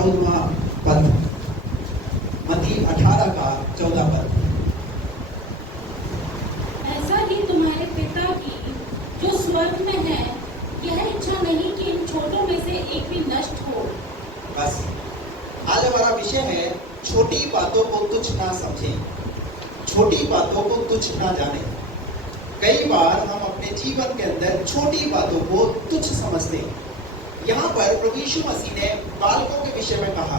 14वां पद, मत्ती 18 का 14 पद। ऐसा ही तुम्हारे पिता की जो स्वर्ग में है, यह इच्छा नहीं कि इन छोटों में से एक भी नष्ट हो। बस आज हमारा विषय है छोटी बातों को तुच्छ ना समझें, छोटी बातों को तुच्छ ना जाने। कई बार हम अपने जीवन के अंदर छोटी बातों को तुच्छ समझते हैं। यहाँ पर प्रभु यीशु मसीह ने बालकों के विषय में कहा,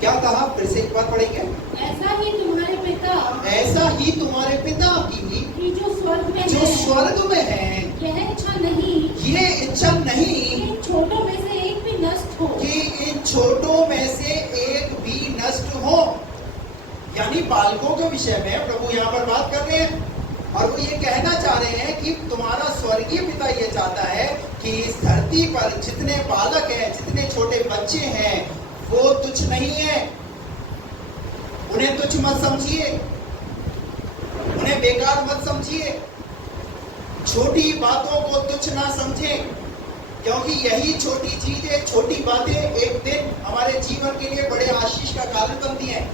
क्या कहा? फिर से एक बार पढ़ेंगे। ऐसा ही तुम्हारे पिता ऐसा ही तुम्हारे पिता की जो स्वर्ग में जो है, स्वर्ग में है, यह इच्छा नहीं ये इच्छा कि नहीं इन छोटों में से एक भी नष्ट हो। कि इन छोटों में से एक भी नष्ट हो। यानी बालकों के विषय में प्रभु यहाँ पर बात कर रहे हैं और वो ये कहना चाह रहे हैं कि तुम्हारा स्वर्गीय पिता ये चाहता है कि इस धरती पर जितने बालक हैं, जितने छोटे बच्चे हैं, वो तुच्छ नहीं है। उन्हें तुच्छ मत समझिए, उन्हें बेकार मत समझिए, छोटी बातों को तुच्छ ना समझें, क्योंकि यही छोटी चीजें, छोटी बातें एक दिन हमारे जीवन के लिए बड़े आशीष का कारण बनती हैं।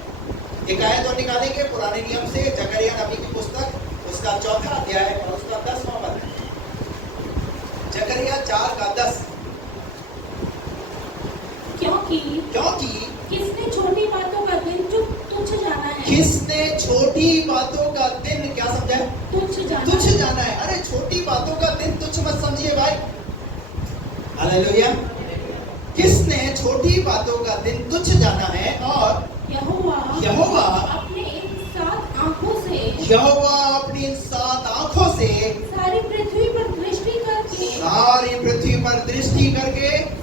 एक आयत और निकालेंगे पुराने नियम से, जकरिया नबी की पुस्तक, उसका 4वां अध्याय और उसका 10वां पद। जकरिया 4 का 10। क्योंकि किसने छोटी बातों का दिन जो तुच्छ जाना है, किसने छोटी बातों का दिन क्या समझा है? तुच्छ जाना है। अरे छोटी बातों का दिन तुच्छ मत समझिए भाई। हालेलुया। किसने छोटी बातों का दिन तुच्छ जाना है और यहोवा अपने इन 7 आंखों से, यहोवा अपनी इन 7 आंखों से सारी पृथ्वी पर दृष्टि करके, सारी पृथ्वी पर दृष्टि करके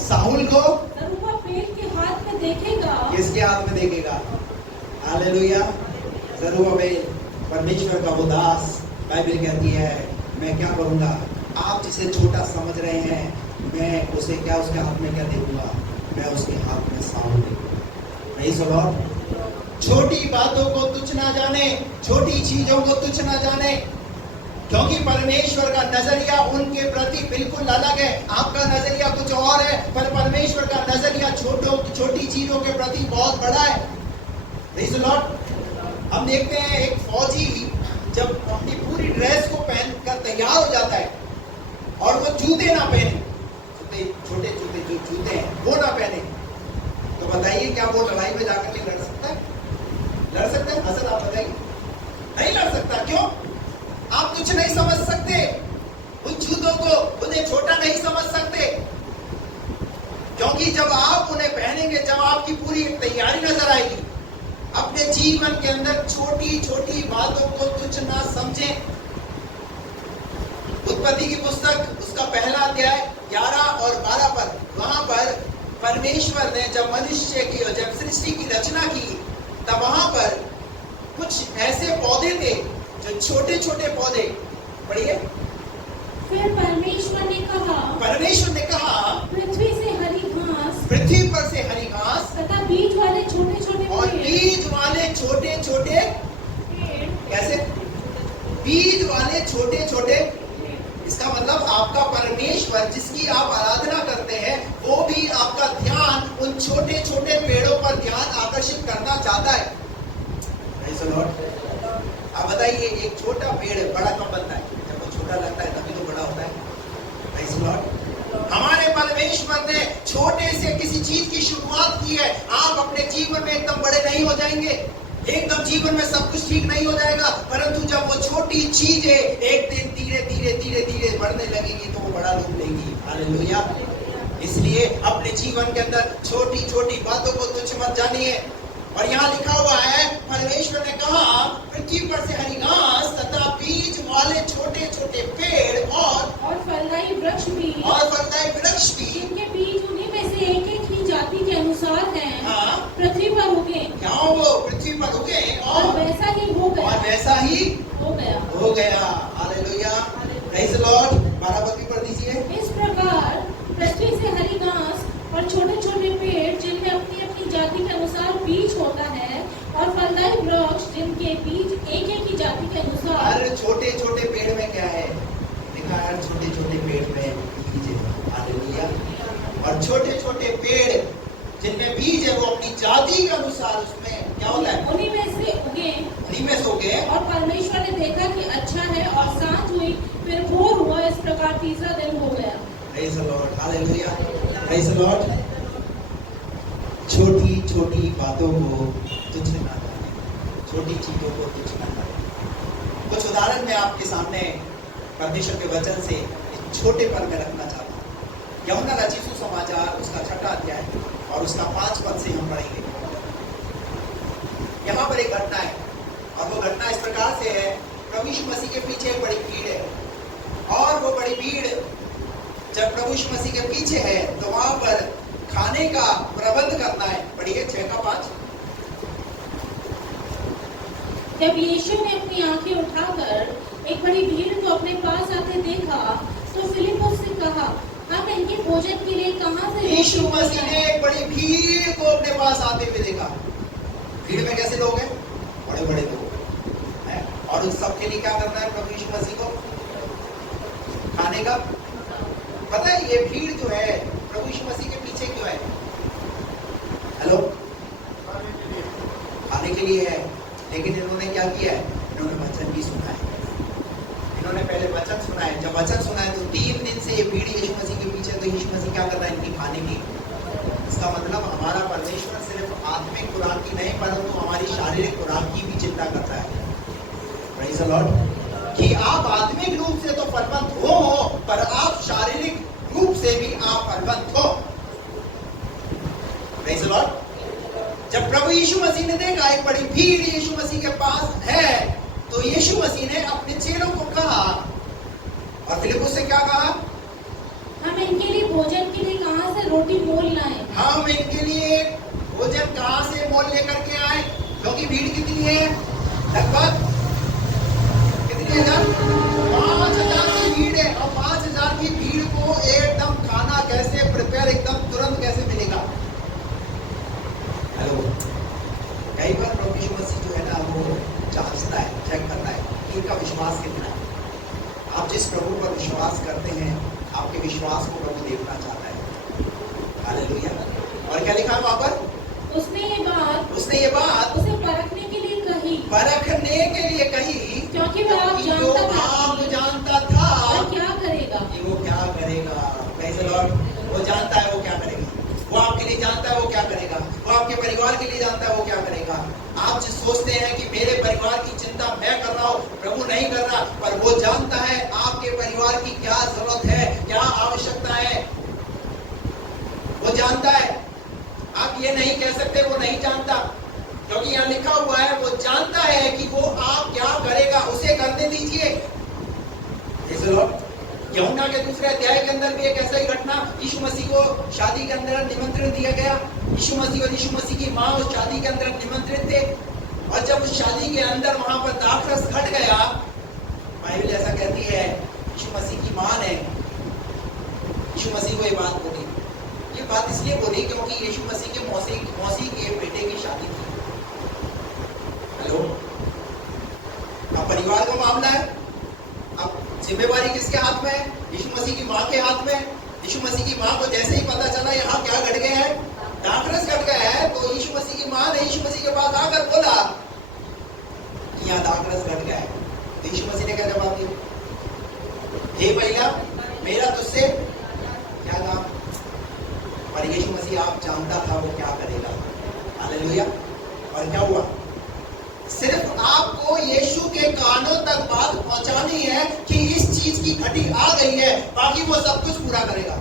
साहुल को जरुब्बाबेल के हाथ में देखेगा। किसके हाथ में देखेगा? हालेलुया। जरुब्बाबेल परमेश्वर का वो दास। बाइबल कहती है, मैं क्या करूंगा? आप जिसे छोटा समझ रहे हैं, मैं उसे क्या, उसके हाथ में क्या देखूंगा? मैं उसके हाथ में साहुल देखूंगा। नहीं सुनो, छोटी बातों को तुच्छ ना जाने, छोटी चीजों को तुच्छ ना जाने, क्योंकि परमेश्वर का नजरिया उनके प्रति बिल्कुल अलग है। आपका नजरिया कुछ और है, पर परमेश्वर का नजरिया छोटी चीजों के प्रति बहुत बड़ा है। नहीं सुनो, हम देखते हैं एक फौजी जब अपनी पूरी ड्रेस को पहनकर तैयार हो जाता है और वो जूते ना पहने, छोटे छोटे जो जूते हैं वो ना पहने, तो बताइए क्या वो लड़ाई में जाकर के लड़ सकता है? लड़ सकता है? हसन आप बताइए। नहीं लड़ सकता। क्यों? आप कुछ नहीं समझ सकते उन जूतों को, उन्हें छोटा नहीं समझ सकते, क्योंकि जब आप उन्हें पहनेंगे, जब आपकी पूरी तैयारी नजर आएगी, अपने जीवन के अंदर छोटी छोटी बातों को तुच्छ ना समझें। उत्पत्ति की पुस्तक, उसका 1 अध्याय 11 और 12 पर, वहां पर परमेश्वर ने जब मनुष्य की और जब सृष्टि की रचना की, तब वहां पर कुछ ऐसे पौधे थे जो छोटे छोटे पौधे। पढ़िए। फिर परमेश्वर ने कहा, पृथ्वी से हरी घास, पृथ्वी पर से हरी घास तथा बीज वाले छोटे छोटे और बीज वाले छोटे छोटे पेड़, कैसे? बीज वाले छोटे छोटे। इसका मतलब आपका परमेश्वर जिसकी आप आराधना करते हैं, वो भी आपका ध्यान उन छोटे छोटे पेड़ों पर ध्यान आकर्षित करना चाहता है। नहीं सुनो, आप बताइए, एक छोटा पेड़ बड़ा कब बनता है? जब वो छोटा लगता है तभी तो बड़ा होता है। नहीं सुनो, हमारे परमेश्वर ने छोटे से किसी चीज की शुरुआत की है। आप अपने जीवन में एकदम बड़े नहीं हो जाएंगे, एकदम जीवन में सब कुछ ठीक नहीं हो जाएगा, परंतु जब वो छोटी चीजें एक दिन धीरे धीरे धीरे धीरे बढ़ने लगेगी तो वो बड़ा रूप लेंगी। हालेलुया। इसलिए अपने जीवन के अंदर छोटी छोटी बातों को तुच्छ मत जानिए। और यहाँ लिखा हुआ है, परमेश्वर ने कहा, पृथ्वी पर से हरी घास तथा बीज वाले छोटे छोटे पेड़ और फलदायी वृक्ष भी, जिनके बीज उन्हीं में से एक एक ही जाति के अनुसार हैं, हाँ, पृथ्वी पर उगे। क्या वो पृथ्वी पर उगे? और वैसा ही हो गया। और वैसा ही हो गया। हालेलुया। Praise the Lord. 12 पद भी पढ़ दीजिए। इस प्रकार पृथ्वी से हरी घास और छोटे छोटे पेड़, जिनमें अपनी अपनी जाति के अनुसार बीज होता है, और फलदायी वृक्ष, जिनके बीज एक एक ही जाति के अनुसार। हर छोटे छोटे पेड़ में क्या है? लिखा है, छोटे छोटे पेड़ में बीज है। हालेलुया। और छोटे छोटे पेड़ जिनमें बीज है वो अपनी जाति के अनुसार उसमें क्या होता है, उन्हीं में से उगे उन्हीं में से उगे। और परमेश्वर ने देखा कि अच्छा है, और सांझ हुई, फिर भोर हुआ, इस प्रकार तीसरा दिन हो गया। Praise the Lord, hallelujah, praise the Lord. छोटी छोटी बातों को तुच्छ ना जाने, छोटी चीजों को तुच्छ ना जाने। कुछ उदाहरण मैं आपके सामने परमेश्वर के वचन से इस छोटे पर में रखना चाहता हूँ। यूहन्ना रचित सुसमाचार उसका 6वां अध्याय और उसका 5 पद से हम पढ़ेंगे। यहाँ पर एक घटना है और वो घटना इस प्रकार से है, प्रभु यीशु मसीह के पीछे एक बड़ी भीड़ है और वो बड़ी भीड़ जब प्रभु यीशु मसीह के पीछे है तो वहां पर खाने का प्रबंध करना है। पढ़िए 6 का 5। जब यीशु ने अपनी आंखें उठाकर एक बड़ी भीड़ को अपने पास आते देखा तो फिलिप्पुस से कहा, हम इनके भोजन के लिए कहाँ से यीशु मसीह ने एक बड़ी भीड़ को अपने पास आते हुए देखा। भीड़ में कैसे लोग हैं, बड़े बड़े लोग हैं, और उन सबके लिए क्या करना है प्रभु यीशु मसीह को, खाने का। पता है ये भीड़ जो है प्रभु यीशु मसीह के पीछे क्यों है? हेलो, खाने के लिए है, लेकिन इन्होंने क्या किया है, इन्होंने वचन भी सुना है। इन्होंने पहले वचन सुना है, जब वचन सुना है तो 3 दिन से ये भीड़ यीशु मसीह के पीछे, तो यीशु मसीह क्या कर रहा है, इनकी खाने की। इसका मतलब हमारा परमेश्वर सिर्फ आत्मिक खुराक की नहीं परंतु हमारी शारीरिक खुराक की भी चिंता करता है। Praise the Lord. कि आप आत्मिक रूप से तो फलवंत हो, पर आप शारीरिक रूप से भी आप फलवंत हो। Praise the Lord. जब प्रभु यीशु मसीह ने देखा एक बड़ी भीड़ यीशु मसीह के पास है, तो यीशु मसीह ने अपने चेलों को कहा, और फिलिप्पुस से क्या कहा, हम इनके लिए भोजन के लिए कहाँ से रोटी मोल लाएं? हम इनके लिए भोजन कहाँ से मोल लेकर के आए? क्योंकि भीड़ कितनी है, लगभग कितनी हजार, 5000 की भीड़ है, और 5000 की भीड़ को एकदम खाना कैसे प्रिपेयर एकदम तुरंत कैसे मिलेगा? हेलो, कई बार प्रभु यीशु मसीह जो है ना वो जांचता है, चेक करता है कि इनका विश्वास कितना है। आप जिस प्रभु पर विश्वास करते हैं आपके विश्वास को प्रभु देखना चाहता है। हालेलुया। और क्या लिखा है वहां पर, उसने ये बात उसे परखने के लिए कही, क्योंकि वो आप जानता था वो क्या करेगा। कि वो क्या करेगा। Praise the Lord. वो जानता है वो क्या करेगा, वो आपके लिए जानता है वो क्या करेगा, वो आपके परिवार के लिए जानता है वो क्या करेगा। आप जो सोचते हैं कि मेरे परिवार की चिंता मैं कर रहा हूँ, प्रभु नहीं कर रहा, पर वो जानता है आपके परिवार की क्या जरूरत है, क्या आवश्यकता है, वो जानता है। आप ये नहीं कह सकते वो नहीं जानता, क्योंकि यहाँ लिखा हुआ है वो जानता है कि वो आप क्या करेगा, उसे करने दीजिए। यूहन्ना के 2 अध्याय के अंदर भी एक ऐसा ही घटना, यीशु मसीह को शादी के अंदर निमंत्रण दिया गया। यीशु मसीह और यीशु मसीह की माँ उस शादी के अंदर निमंत्रित थे, और जब उस शादी के अंदर वहां पर दाखरस घट गया, बाइबल ऐसा कहती है यीशु मसीह की माँ ने यीशु मसीह को ये बात बोली। ये बात इसलिए बोली क्योंकि यीशु मसीह के मौसी के बेटे की शादी थी। हेलो, अब परिवार का मामला है, अब जिम्मेवारी किसके हाथ में है? यीशु मसीह की माँ के हाथ में। यीशु मसीह की माँ को जैसे ही पता चला यहाँ क्या घट गया है, दाखरस घट गया है, तो यीशु मसीह की माँ ने यीशु मसीह के पास आकर बोला कि यहाँ दाखरस घट गया है। तो यीशु मसीह ने क्या जवाब दिया, हे महिला, मेरा तुझसे क्या काम। पर यीशु मसीह आप जानता था वो क्या करेगा। हालेलुया। और क्या हुआ, सिर्फ आपको यीशु के कानों तक बात पहुंचानी है कि इस चीज की घटी आ गई है, बाकी वो सब कुछ पूरा करेगा।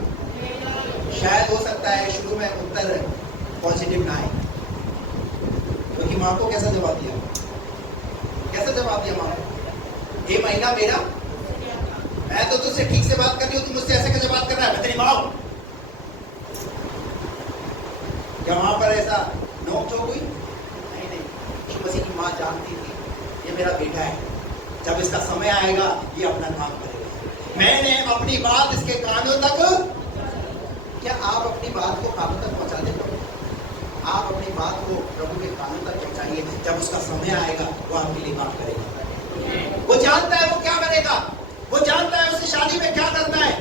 शायद हो सकता है शुरू में उत्तर पॉजिटिव ना आए, क्योंकि माँ को कैसा जवाब दिया, कैसा जवाब दिया माँ ने, हे महिला मेरा, मैं तो तुझसे ठीक से बात कर रही हूँ, तुम मुझसे ऐसे कैसे बात कर रहा है, मैं तेरी माँ हूं। क्या वहां पर ऐसा नोक-झोंक हुई? नहीं। यीशु मसीह की माँ जानती थी ये मेरा बेटा है, जब इसका समय आएगा ये अपना काम करेगा, मैंने अपनी बात इसके कानों तक। क्या आप अपनी बात को कानों तक पहुंचा दें? आप अपनी बात को प्रभु के कानों तक पहुंचाइए, जब उसका समय आएगा वो आपके लिए बात करेगा। वो जानता है वो क्या करेगा, वो जानता है उसे शादी में क्या करना है,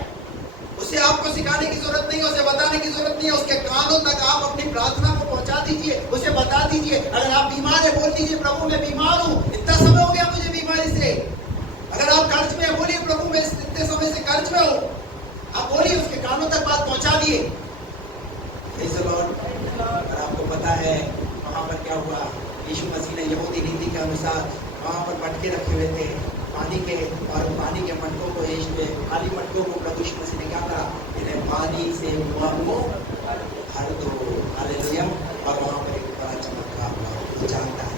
उसे आपको सिखाने की जरूरत नहीं है, उसे बताने की जरूरत नहीं है, उसके कानों कानों तक आप अपनी प्रार्थना को पहुंचा दीजिए, उसे बता दीजिए। अगर आप बीमार है, बोल दीजिए प्रभु मैं बीमार हूं, इतना समय हो गया मुझे बीमारी से। अगर आप कर्ज में, बोलिए प्रभु मैं इतने समय से कर्ज में हूं, आप बोलिए, उसके कानों तक बात पहुंचा दिए। Praise the Lord। और आपको पता है वहां पर क्या हुआ, यीशु मसीह ने यहूदी रीति के अनुसार वहां पर मटके रखे हुए थे पानी के, और पानी के मटकों को, खाली मटकों को प्रभु यीशु मसीह ने क्या करा, इन्हें पानी से मुंह भर दो। हालेलुया। और वहां पर एक बड़ा चमत्कार हुआ, वो जानता है।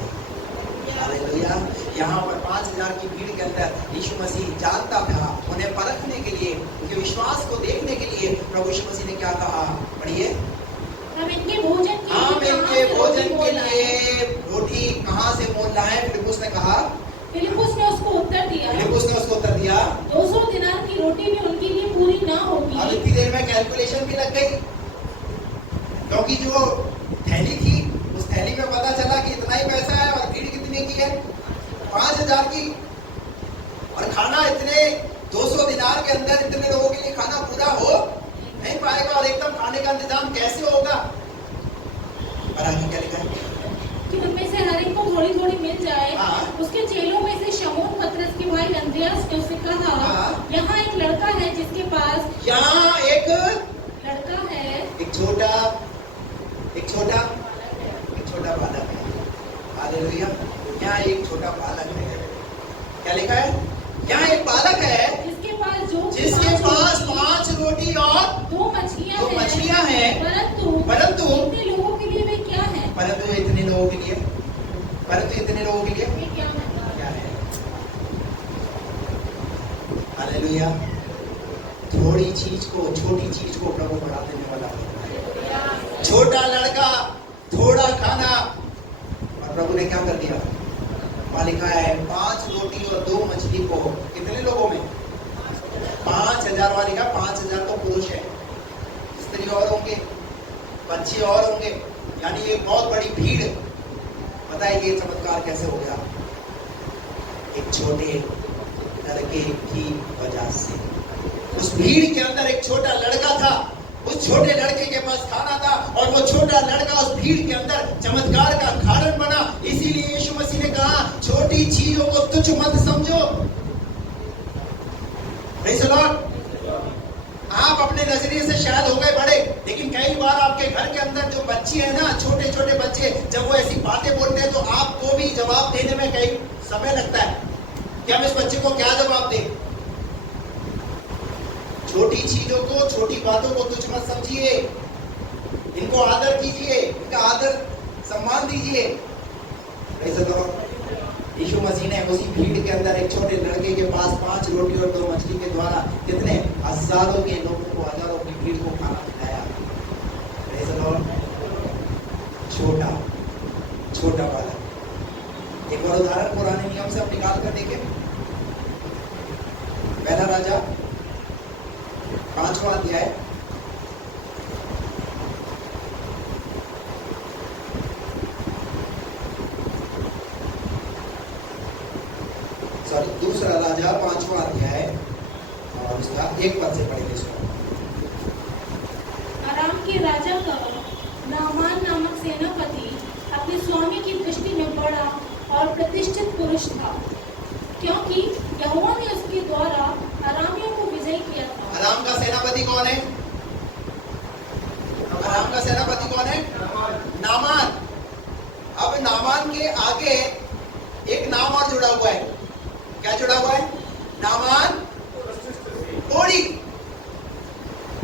हालेलुया। यहाँ पर 5000 की भीड़ के अंदर यीशु मसीह जानता था, उन्हें परखने के लिए, उनके विश्वास को देखने के लिए प्रभु यीशु मसीह ने क्या कहा, पढ़िए। हम इनके भोजन के लिए रोटी कहाँ से मोल लाए? फिलिप्पुस ने कहा। फिलिप्पुस ने उसको उत्तर दिया 200 दिनार की रोटी भी उनके लिए पूरी ना होगी। अब इतनी देर में कैलकुलेशन भी लग गई, क्योंकि जो थैली थी उस थैली में पता चला कि इतना ही पैसा है और भीड़ कितने की है, 5000 की, और खाना इतने 200 दिनार के अंदर इतने लोगों के लिए खाना पूरा हो नहीं पाएगा, और एकदम खाने का इंतजाम कैसे होगा? और आगे क्या लिखा है कि उनमें से हर एक को थोड़ी थोड़ी मिल जाए। उसके चेलों में से शमौन पतरस के भाई अंद्रयास ने उससे कहा, यहाँ एक लड़का है जिसके पास, यहाँ एक लड़का है, एक छोटा बालक है। हालेलुया। यहाँ एक छोटा बालक है। क्या लिखा है? यहाँ एक बालक है जिसके पास 5 रोटी और 2 मछलियां हैं, परंतु इतने लोगों के लिए वे क्या है? परंतु इतने लोगों के लिए वे क्या है? हालेलुया। छोटी चीज को प्रभु बढ़ा देने वाला है। छोटा लड़का, थोड़ा खाना, और प्रभु ने क्या कर दिया? वहां लिखा है 5 रोटी और 2 मछली को कितने लोगों में? 5000 वाली का 5000 तो पुरुष है, स्त्री और होंगे, बच्चे और होंगे, यानी एक बहुत बड़ी भीड़। बताइए ये चमत्कार कैसे हो गया? एक छोटे लड़के की वजह से। उस भीड़ के अंदर एक छोटा लड़का था, उस छोटे लड़के के पास खाना था, और वो छोटा लड़का उस भीड़ के अंदर चमत्कार का कारण बना। इसीलिए यीशु मसीह ने कहा, छोटी चीजों को तुच्छ मत समझो। Praise the Lord। आप अपने नजरिए से शायद हो गए बड़े, लेकिन कई बार आपके घर के अंदर जो बच्चे हैं ना, छोटे छोटे बच्चे, जब वो ऐसी बातें बोलते हैं तो आपको भी जवाब देने में कई समय लगता है कि हम इस बच्चे को क्या जवाब दें। छोटी चीजों को, छोटी बातों को तुच्छ मत समझिए, इनको आदर कीजिए, इनका आदर सम्मान दीजिए। Praise the Lord। यीशु मसीह ने उसी भीड़ के अंदर एक छोटे लड़के के पास 5 रोटी और 2 मछली के द्वारा कितने हजारों के लोगों को, हजारों की भीड़ को खाना खिलाया। Praise the Lord। छोटा बालक। एक और उदाहरण पुराने नियम से हम निकाल कर देखें। पहला राजा 5वां अध्याय, दूसरा राजा 5वां अध्याय और उसका 1 पद से पढ़ेंगे इसको। अराम के राजा का नामान नामक सेनापति अपने स्वामी की दृष्टि में बड़ा और प्रतिष्ठित पुरुष था, क्योंकि यहोवा ने उसके द्वारा अरामियों को विजय किया था। अराम का सेनापति कौन है? अराम का सेनापति कौन है? नामान। अब नामान के आगे एक नाम और जुड़ा हुआ है। क्या जुड़ा हुआ है? नामान कोढ़ी,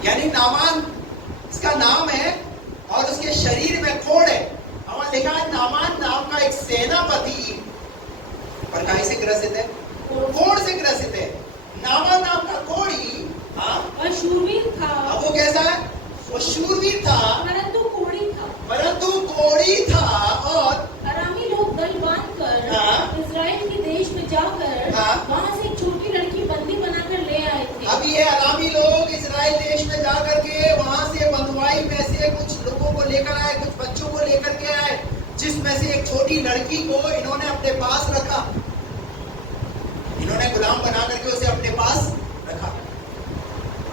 यानी नामान इसका नाम है और उसके शरीर में कोढ़ है। हमारा लिखा है नामान नाम का एक सेनापति, पर काहे से ग्रसित है? कोढ़ से ग्रसित है। नामान नाम का कोढ़ी, हाँ, और शूरवीर था। अब वो कैसा है? वो शूरवीर था, परंतु कोढ़ी था, और अरामी लोग दल बांधकर इजराइल के देश में जाकर वहां से एक छोटी लड़की बंदी बनाकर ले आए थे। अब ये अरामी लोग इजराइल देश में जाकर के वहां से बंधुआई में से कुछ लोगों को लेकर आए, कुछ बच्चों को लेकर के आए, जिसमें से एक छोटी लड़की को इन्होंने अपने पास रखा। इन्होंने गुलाम बना करके उसे अपने पास रखा।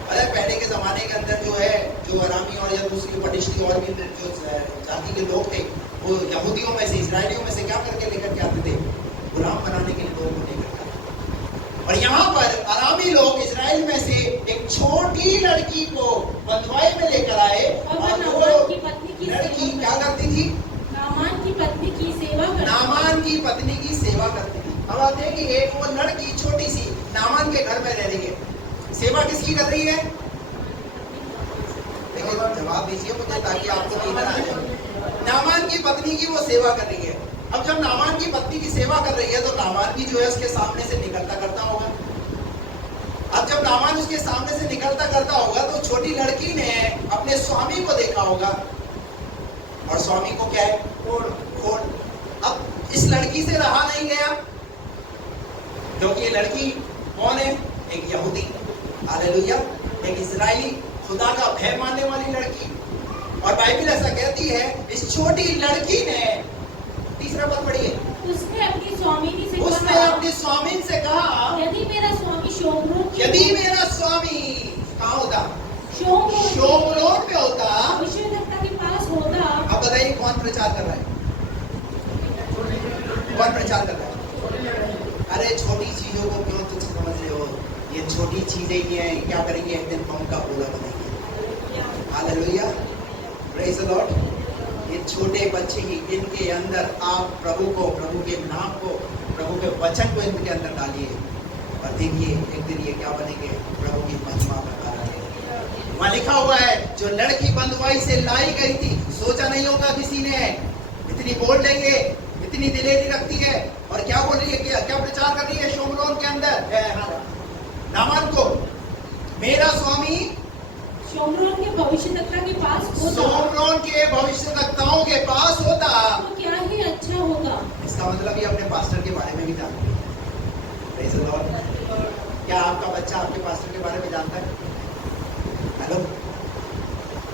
अरे पहले के जमाने के अंदर जो है जो अरामी और या दूसरी पटिश्ती और भी जो जाति के लोग थे, वो यहूदियों में से, इजरायलियों में से क्या करके लेकर के आते थे? गुलाम बनाने के लिए लोगों को लेकर के आते। और यहाँ पर अरामी लोग इजराइल में से एक छोटी लड़की को बंधुआई में लेकर आए, और वो लड़की क्या करती थी? नामान की पत्नी की सेवा करती थी। नामान की पत्नी की सेवा करती थी। अब आप देखिए, एक वो लड़की छोटी सी नामान के घर में रह रही है, सेवा किसकी कर रही है? देखिए, जवाब दीजिए मुझे ताकि आपको नींद आ जाए। नामान की पत्नी की वो सेवा कर रही है। अब जब नामान की पत्नी की सेवा कर रही है तो नामान भी जो है उसके सामने से निकलता करता होगा। अब जब नामान उसके सामने से निकलता करता होगा तो छोटी लड़की ने अपने स्वामी को देखा होगा, और स्वामी को क्या है? खोड़। अब इस लड़की से रहा नहीं गया, क्योंकि ये लड़की कौन है? एक यहूदी, हालेलुया, एक इजरायली, खुदा का भय मानने वाली लड़की। और बाइबल ऐसा कहती है, इस छोटी लड़की ने, तीसरा पद पढ़िए, उसने अपनी स्वामिनी से उसने कहा, अपनी स्वामी से कहा, यदि मेरा स्वामी यदि मेरा स्वामी कहाँ होता? शोमरोन में होता, भविष्यद्वक्ता के पास होता। अब बताइए कौन प्रचार कर रहा है? कौन प्रचार कर रहा है? अरे छोटी चीजों को क्यों तुझ समझ रहे हो? ये छोटी चीजें ही हैं, क्या करेंगे? एक दिन हम का बोला बनेंगे। Hallelujah, praise the Lord. ये छोटे बच्चे ही, इनके अंदर आप प्रभु को, प्रभु के नाम को, प्रभु के वचन को इनके अंदर डालिए, और देखिए एक दिन ये क्या बनेंगे? प्रभु की महिमा का कारण है। वहां लिखा हुआ है, जो लड़की बंधुआई से लाई गई थी, सोचा नहीं होगा किसी ने, इतनी बोल रही है, इतनी दिलेरी रखती है, और क्या बोल रही है? क्या प्रचार कर रही है? शोमरोन के अंदर नामान को, मेरा स्वामी शोमरोन के भविष्यद्वक्ता के पास होता, शोमरोन के भविष्यद्वक्ताओं के पास होता, तो क्या ही अच्छा होगा। इसका मतलब ये अपने पास्टर के बारे में भी जानते हैं। Praise the Lord. क्या आपका बच्चा आपके पास्टर के बारे में जानता है? Hello,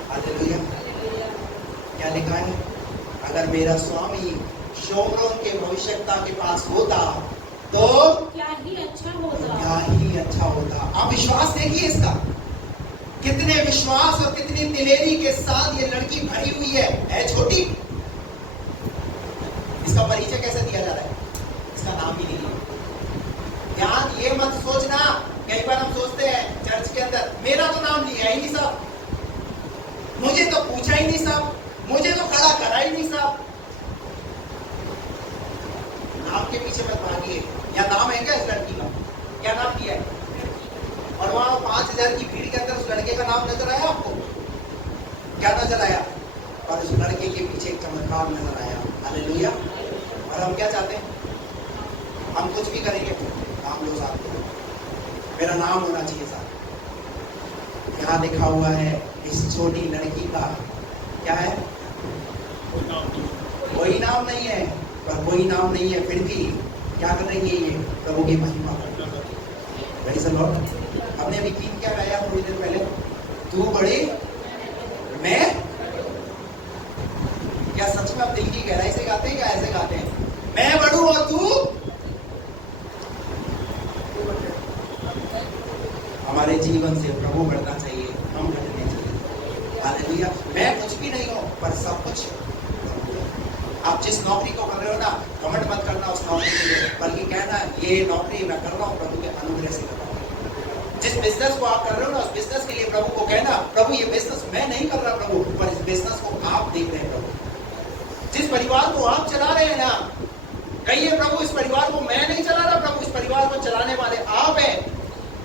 hallelujah. क्या लिखा है? अगर मेरा स्वामी शोमरोन के भविष्यद्वक्ता के पास होता तो क्या ही अच्छा होता। क्या ही अच्छा होता। आप विश्वास देखिए इसका, कितने विश्वास और कितनी दिलेरी के साथ ये लड़की भरी हुई है छोटी। इसका परिचय कैसे दिया जा रहा है? इसका नाम भी नहीं है। ध्यान ये मत सोचना, कई बार हम सोचते हैं चर्च के अंदर, मेरा तो नाम लिया ही नहीं साहब, मुझे तो पूछा ही नहीं साहब, मुझे तो खड़ा करा ही नहीं साहब। नाम के पीछे मत भागिए। या नाम है क्या इस लड़की का? क्या नाम किया है? और वहां 5000 की भीड़ के अंदर उस लड़के का नाम नजर आया आपको? क्या नजर आया? और उस लड़के के पीछे एक चमत्कार नजर आया। हालेलुया। और हम क्या चाहते हैं? हम कुछ भी करेंगे, नाम लो साहब, मेरा नाम होना चाहिए साहब। यहाँ लिखा हुआ है इस छोटी लड़की का क्या है? कोई नाम नहीं है, पर कोई नाम नहीं है, फिर भी क्या कर रही है ये? प्रभु की महिमा। Praise the Lord. हमने अभी गीत क्या गाया थोड़ी देर पहले? तू बड़ी मैं। क्या सच में आप दिल की गहराई से गाते हैं, क्या ऐसे गाते हैं? मैं बढ़ू और तू? हमारे जीवन से प्रभु बढ़ना चाहिए, हम बढ़ने चाहिए। हालेलुया। मैं कुछ भी नहीं हूं, पर सब कुछ। आप जिस नौकरी को कर रहे हो ना, कमेंट मत करना उस नौकरी के लिए, बल्कि कहना ये नौकरी मैं कर रहा हूँ प्रभु के अनुग्रह से कर रहा हूँ। जिस बिजनेस को आप कर रहे हो ना, उस बिजनेस के लिए प्रभु को कहना, प्रभु ये बिजनेस मैं नहीं कर रहा प्रभु, पर इस बिजनेस को आप देख रहे हैं प्रभु। जिस परिवार को आप चला रहे हैं ना, कहिए प्रभु इस परिवार को मैं नहीं चला रहा प्रभु, इस परिवार को चलाने वाले आप हैं,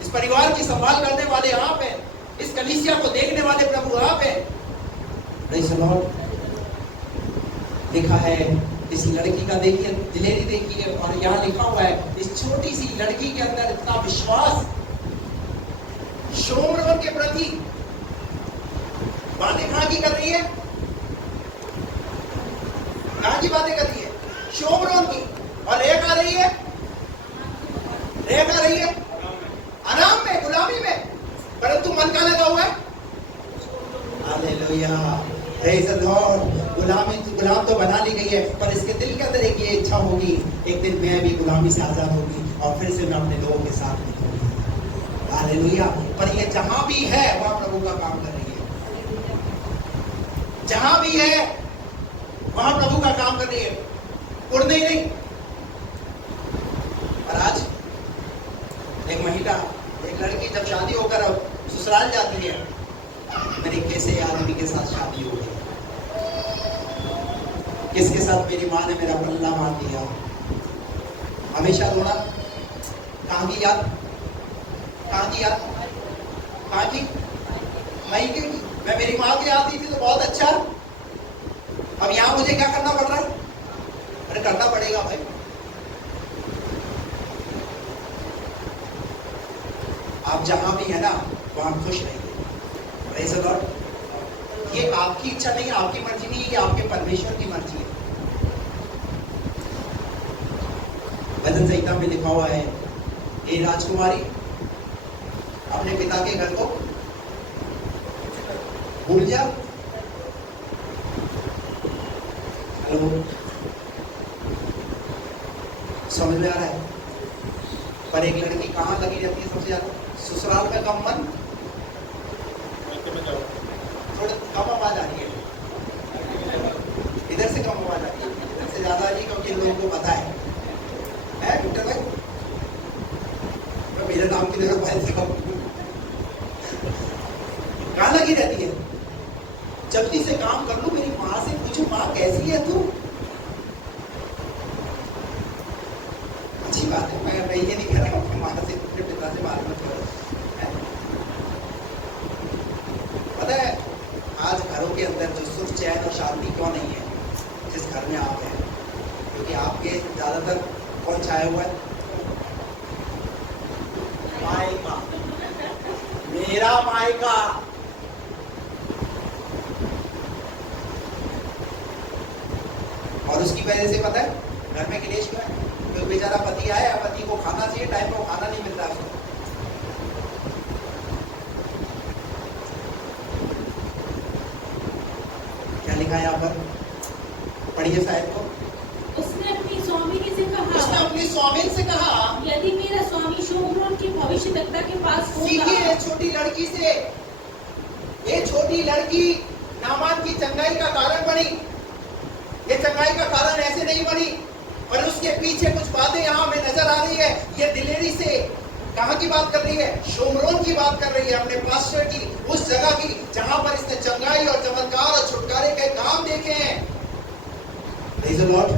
इस परिवार की संभाल करने वाले आप हैं, इस कलीसिया को देखने वाले प्रभु आप हैं। Praise the Lord. लिखा है इस लड़की का, देखिए दिलेरी देखिए, और यहाँ लिखा हुआ है इस छोटी सी लड़की के अंदर इतना विश्वास शोमरोन के प्रति। बातें कहाँ की कर रही है? कहाँ की बातें कर रही है? शोमरोन की। और रह कहाँ रही है? रह कहाँ रही है? आराम में, गुलामी में, परंतु मन कहाँ लगा हुआ है? Hallelujah, praise the Lord. गुलाम तो बना ली गई है, पर इसके दिल के अंदर एक ये इच्छा होगी, एक दिन मैं भी गुलामी से आजाद होगी और फिर से मैं अपने लोगों के साथ निकलूंगी। हालेलुया। पर ये जहां भी है वहां प्रभु का काम कर रही है। जहां भी है वहां प्रभु का काम कर रही है, उड़ने ही नहीं। और आज एक महिला, एक लड़की जब शादी होकर अब ससुराल जाती है, मेरी कैसे आदमी के साथ शादी हो गई, किसके साथ मेरी माँ ने मेरा पल्ला मार दिया, हमेशा रोना। कहाँ की याद, कहाँ की याद, कहाँ की? मैं मेरी माँ की आती थी तो बहुत अच्छा, अब यहां मुझे क्या करना पड़ रहा है? अरे करना पड़ेगा भाई। आप जहां भी है ना वहां खुश रहिए। Praise the Lord. ये आपकी इच्छा नहीं है, आपकी मर्जी नहीं है, ये आपके परमेश्वर की मर्जी है। भजन संहिता में लिखा हुआ है, हे राजकुमारी अपने पिता के घर को भूल जा। हेलो, समझ में आ रहा है? पर एक लड़की कहाँ लगी रहती है सबसे ज्यादा? ससुराल में कम मन, थोड़ा कम आवाज आ रही है, इधर से कम आवाज आ रही है, इधर से ज्यादा आ रही है, क्योंकि इन लोगों को पता है विक्टर भाई, तो मेरे नाम की जगह भाई से कम कहाँ लगी रहती है? जल्दी से काम कर लो, मेरी माँ से पूछो, माँ कैसी है तू? अच्छी बात है, मैं ये नहीं कह रहा हूँ अपनी माँ से, अपने पिता से बात मत करो। पता है आज घरों के अंदर जो सुख चैन और शांति क्यों नहीं है? जिस घर में आप हैं, क्योंकि आपके ज्यादातर कौन छाया हुआ है? मायका, मेरा मायका। और उसकी वजह से पता है घर में क्लेश क्यों है? क्योंकि बेचारा पति आया, पति को खाना चाहिए, टाइम पर खाना नहीं मिल रहा उसको। क्या लिखा है यहाँ पर? पढ़िए साहब को। उसने अपनी स्वामिनी से कहा, उसने अपनी स्वामिन से कहा, यदि मेरा स्वामी शोम्रोन की भविष्यद्वक्ता के पास सीखिए होगा। छोटी लड़की से। ये छोटी लड़की नामान की चंगाई का कारण बनी। ये चंगाई का कारण ऐसे नहीं बनी, पर उसके पीछे कुछ बातें यहाँ में नजर आ रही है। ये दिलेरी से कहाँ की बात कर रही है? शोम्रोन की बात कर रही है, अपने पास्टर की, उस जगह की जहां पर इसने चंगाई और चमत्कार और छुटकारे के काम देखे हैं। Praise the Lord।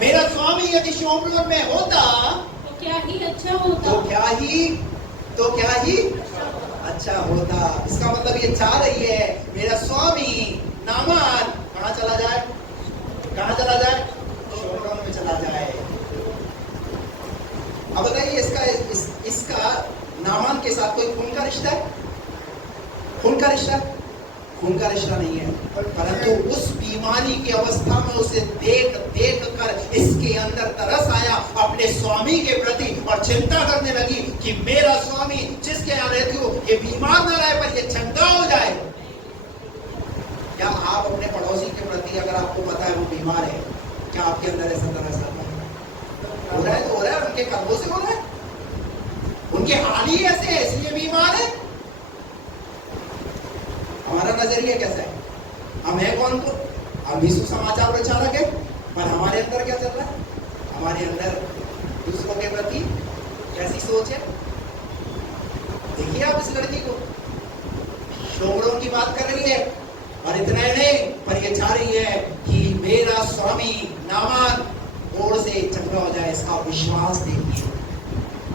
मेरा स्वामी यदि शोम्रोन में होता तो क्या ही अच्छा होता। तो क्या ही अच्छा होता। इसका मतलब ये चाह रही है मेरा स्वामी नामान कहाँ चला जाए? कहाँ चला जाए? शोम्रोन में चला जाए। अब बताइए इसका नामान के साथ कोई खून का रिश्ता है? खून का रिश्ता? खून का रिश्ता नहीं है, परंतु उस बीमारी की अवस्था में उसे देख कर इसके अंदर तरस आया अपने स्वामी के प्रति और चिंता करने लगी कि मेरा स्वामी जिसके यहाँ रहती हो ये बीमार ना रहे, पर ये चंगा हो जाए। क्या आप अपने पड़ोसी के प्रति, अगर आपको पता है वो बीमार है, क्या आपके अंदर ऐसा तरस आता है? हो रहा है तो हो रहा है, उनके कर्मों से हो रहा है, उनके हाल ही ऐसे है इसलिए बीमार है। हमारा नजरिया कैसा है? हम है कौन? तो हम भी सुसमाचार प्रचारक है, पर हमारे अंदर क्या चल रहा है? हमारे अंदर दूसरों के प्रति कैसी सोच है? देखिए आप इस लड़की को, शोम्रोन की बात कर रही है, और इतना ही नहीं, पर ये चाह रही है कि मेरा स्वामी नामान गोड़ से चंगा हो जाए। इसका विश्वास देखिए,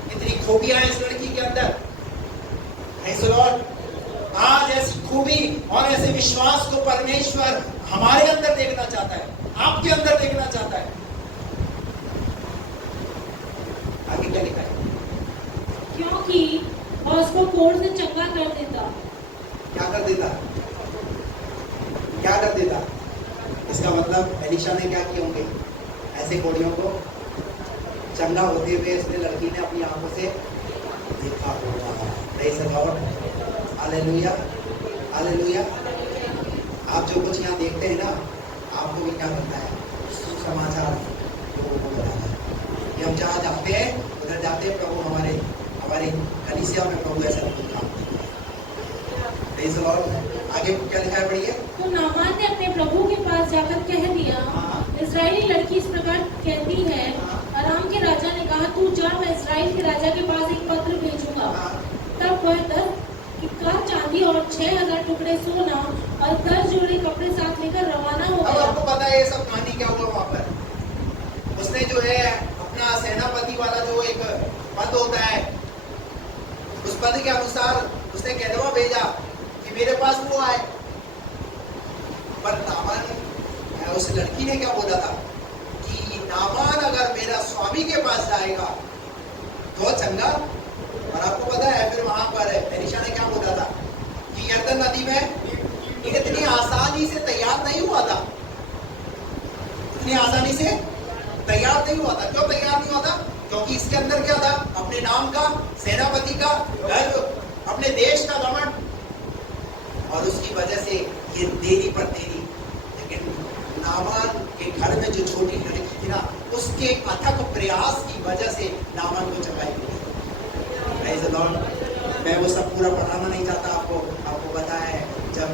कितनी खूबियां है इस लड़की के अंदर। Praise the Lord। आज ऐसी खूबी और ऐसे विश्वास को परमेश्वर हमारे अंदर देखना चाहता है, आपके अंदर देखना चाहता है। आगे क्या लिखा है? क्योंकि वह उसको कोड़ से चंगा कर देता। क्या कर देता? क्या कर देता? इसका मतलब एलिशा ने क्या किए होंगे? ऐसे कोड़ियों को चंगा होते हुए इसने लड़की ने अपनी आंखों से देखा होगा। Praise the Lord। Hallelujah, hallelujah. आप जो कुछ यहाँ देखते हैं ना, आपको भी क्या करता है? सुसमाचार लोगों को बताना है कि हम जहाँ जाते हैं उधर जाते हैं, प्रभु हमारे कलीसिया में प्रभु ऐसा काम। Praise the Lord। आगे क्या लिखा है, पढ़िए। तो नामान ने अपने प्रभु के पास जाकर कह दिया, हाँ। इजरायली लड़की इस प्रकार कहती है। अराम के राजा ने कहा, तू जा, मैं इजराइल के राजा के पास एक पत्र भेजूंगा। हाँ। तब वह 10 किक्कार चांदी और 6000 टुकड़े सोना और 10 जोड़े कपड़े साथ लेकर रवाना हो अब गया। आपको पता है ये सब कहानी क्या हुआ वहां पर। उसने जो है अपना सेनापति वाला जो एक पद होता है, उस पद के अनुसार उसने कहलवा भेजा कि मेरे पास वो आए। पर नामान, उस लड़की ने क्या बोला था कि नामान अगर मेरा स्वामी के पास जाएगा तो चंगा। और आपको पता है फिर वहां पर एलीशा ने क्या बोला था कि यरदन नदी में इतनी आसानी से तैयार नहीं हुआ था, इतनी आसानी से तैयार नहीं हुआ था। क्यों तैयार नहीं हुआ था? क्योंकि इसके अंदर क्या था, अपने नाम का, सेनापति का गर्व, अपने देश का घमंड, और उसकी वजह से ये देरी पर देरी। लेकिन नामान के घर में जो छोटी लड़की थी ना, उसके अथक प्रयास की वजह से नामान को चंगाई मिली। Praise the Lord। मैं वो सब पूरा पढ़ाना नहीं चाहता आपको। आपको पता है जब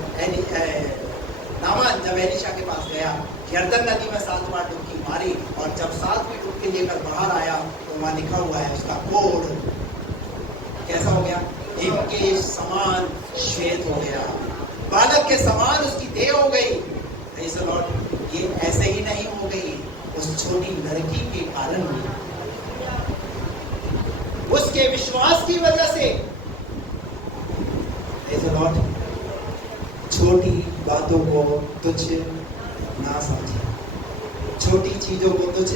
नामान जब एलीशा के पास गया, यरदन नदी में 7 बार डुबकी मारी, और जब 7वीं डुबकी लेकर बाहर आया तो वहां लिखा हुआ है उसका कोढ़ कैसा हो गया, हिम के समान श्वेत हो गया, बालक के समान उसकी देह हो गई। Praise the Lord। ये ऐसे ही नहीं हो गई, उस छोटी लड़की के कारण हुई, उसके विश्वास की वजह से। Praise the Lord। छोटी बातों को तुच्छ ना समझे, छोटी चीजों को तुच्छ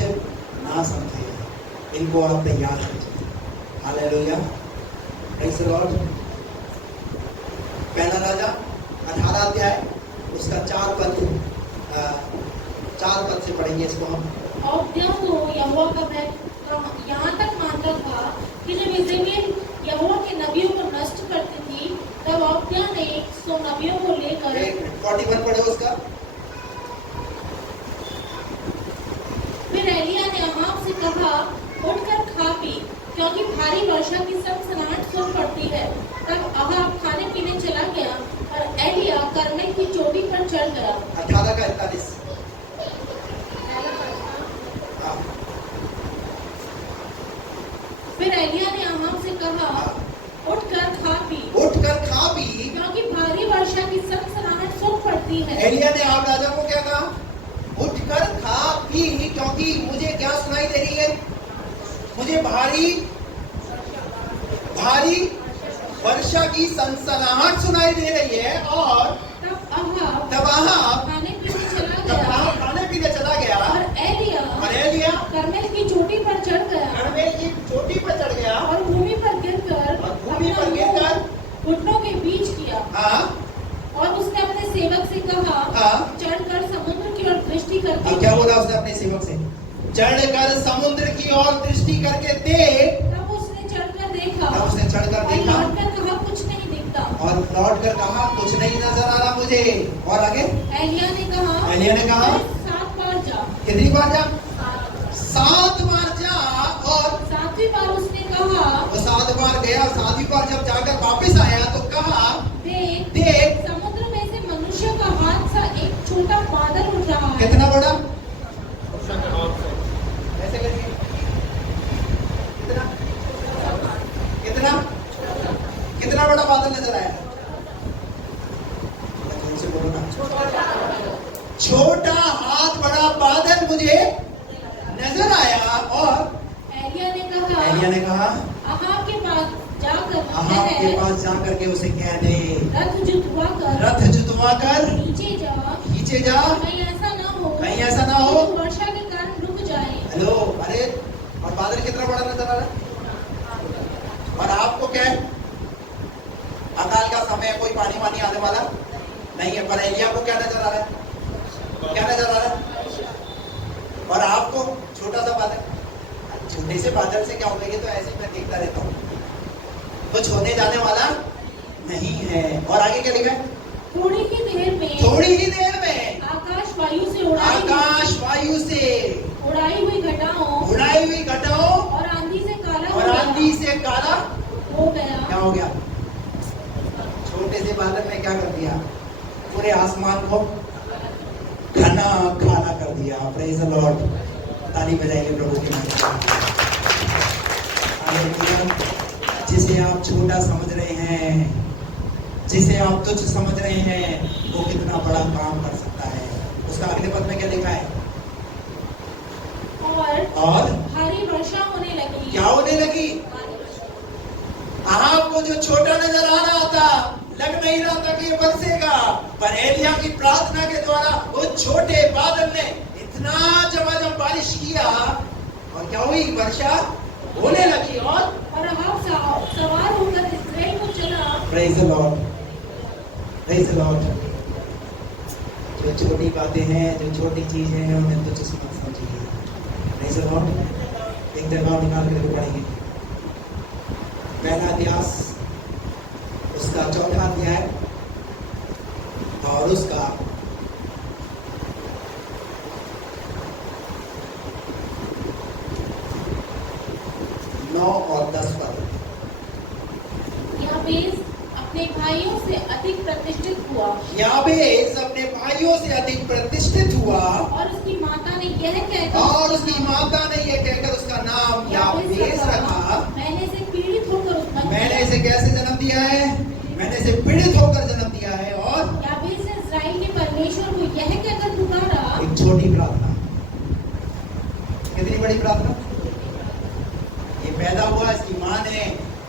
ना समझे, इनको आप तैयार कीजिए। हालेलुया। Praise the Lord। पहला राजा 18 अध्याय उसका 4 पद से पढ़ेंगे इसको हम। और त्यों तो यहोवा का भय यहाँ तक मानता था कि जब इज़राइल यहोवा के नबियों को नष्ट करती थी, तब औब्दिया ने 100 नबियों को लेकर 41 पढ़ो उसका। फिर एलिया ने अहाब से कहा, उठकर खा पी, क्योंकि भारी वर्षा की सनसनाहट सुन पड़ती है। तब अहाब खाने पीने चला गया और एलिया कर्मेल की चोटी पर चढ़ गया। 18 का 41। फिर एलिया ने अहाब से कहा, उठकर खा पी, क्योंकि भारी वर्षा की सनसनाहट सुन पड़ती है। एलिया ने आप राजा को क्या कहा? उठकर खा पी, क्योंकि मुझे क्या सुनाई दे रही है? मुझे भारी वर्षा की सनसनाहट सुनाई दे रही है। और तब अहाब खाने पीने चला गया और एलिया कर्मेल की चोटी पर चढ़ गया और भूमि पर गिरकर घुटनों के बीच किया। और उसने अपने सेवक से कहा, चढ़कर समुद्र की ओर दृष्टि करके। क्या बोला उसने अपने सेवक से? चढ़कर समुद्र की ओर दृष्टि करके देख। तब उसने चढ़कर देखा कहा, कुछ नहीं दिखता। और लौट कर कहा, कुछ नहीं नजर आ रहा मुझे। और आगे एलिया ने कहा 7 बार जा। कितनी बार जा? 7 बार जा। और 7वीं बार उसने कहा, वो 7 बार गया। 7वीं बार जब जाकर वापस आया तो कहा, देख समुद्र में से मनुष्य का हाथ सा एक छोटा बादल उठ रहा है। कितना बड़ा? ऐसे करके कितना बड़ा बादल नजर आया? से बोलो ना। छोटा हाथ बड़ा बादल मुझे नजर आया। और एलिया ने कहा अहाब के पास जाकर के उसे कह दे, रथ जुतवा कर नीचे जा, कहीं ऐसा ना हो वर्षा के कारण रुक जाए। हेलो, अरे और बादल कितना बड़ा नजर आ रहा है? और आपको क्या है, अकाल का समय, कोई पानी वानी आने वाला नहीं है। पर एलिया को क्या नजर आ रहा है? क्या नजर आ रहा है? और आपको छोटा सा बादल। छोटे से बादल से क्या होगा? ये तो ऐसे ही मैं देखता रहता हूँ, कुछ होने जाने वाला नहीं है। और आगे क्या लिखा है? थोड़ी ही देर में आकाश वायु से उड़ाई हुई घटाओं और आंधी से काला हो गया। क्या हो गया? छोटे से बादल में क्या कर दिया? पूरे आसमान को खाना खाना कर दिया। Praise the Lord. ताली बजाइए प्रभु के नाम पे। हालेलुया। जिसे आप छोटा समझ रहे हैं, जिसे आप तुच्छ समझ रहे हैं, वो कितना बड़ा काम कर सकता है। उसका अगले पद में क्या लिखा है? और भारी वर्षा होने लगी। क्या होने लगी? आपको जो छोटा नजर आ रहा था, लग नहीं रहा था कि ये बरसेगा, पर एलिया की प्रार्थना के द्वारा उस छोटे बादल ने इतना झमाझम बारिश किया और क्या हुई? वर्षा होने लगी। और आप सवार होकर इस्राएल को चला। Praise the Lord, praise the Lord. जो छोटी बातें हैं, जो छोटी चीजें हैं, उन्हें तुच्छ मत समझिए। Praise the Lord. एक दरबार निकाल कर पढ़ेंगे पहला इतिहास उसका 4वां अध्याय और उसका 9 और 10 पद। याबेस अपने भाइयों से अधिक प्रतिष्ठित हुआ। याबेस अपने भाइयों से अधिक प्रतिष्ठित हुआ और उसकी माता ने यह कहकर उसका नाम याबेस रखा। मैंने इसे पीड़ित होकर उत्पन्न किया। मैंने इसे कैसे जन्म दिया है? मैंने इसे पीड़ित होकर जन्म दिया है। और याबेस ने इस्राएल के परमेश्वर को यह कहकर पुकारा। एक छोटी प्रार्थना, कितनी बड़ी प्रार्थना! ये पैदा हुआ, इसकी माँ ने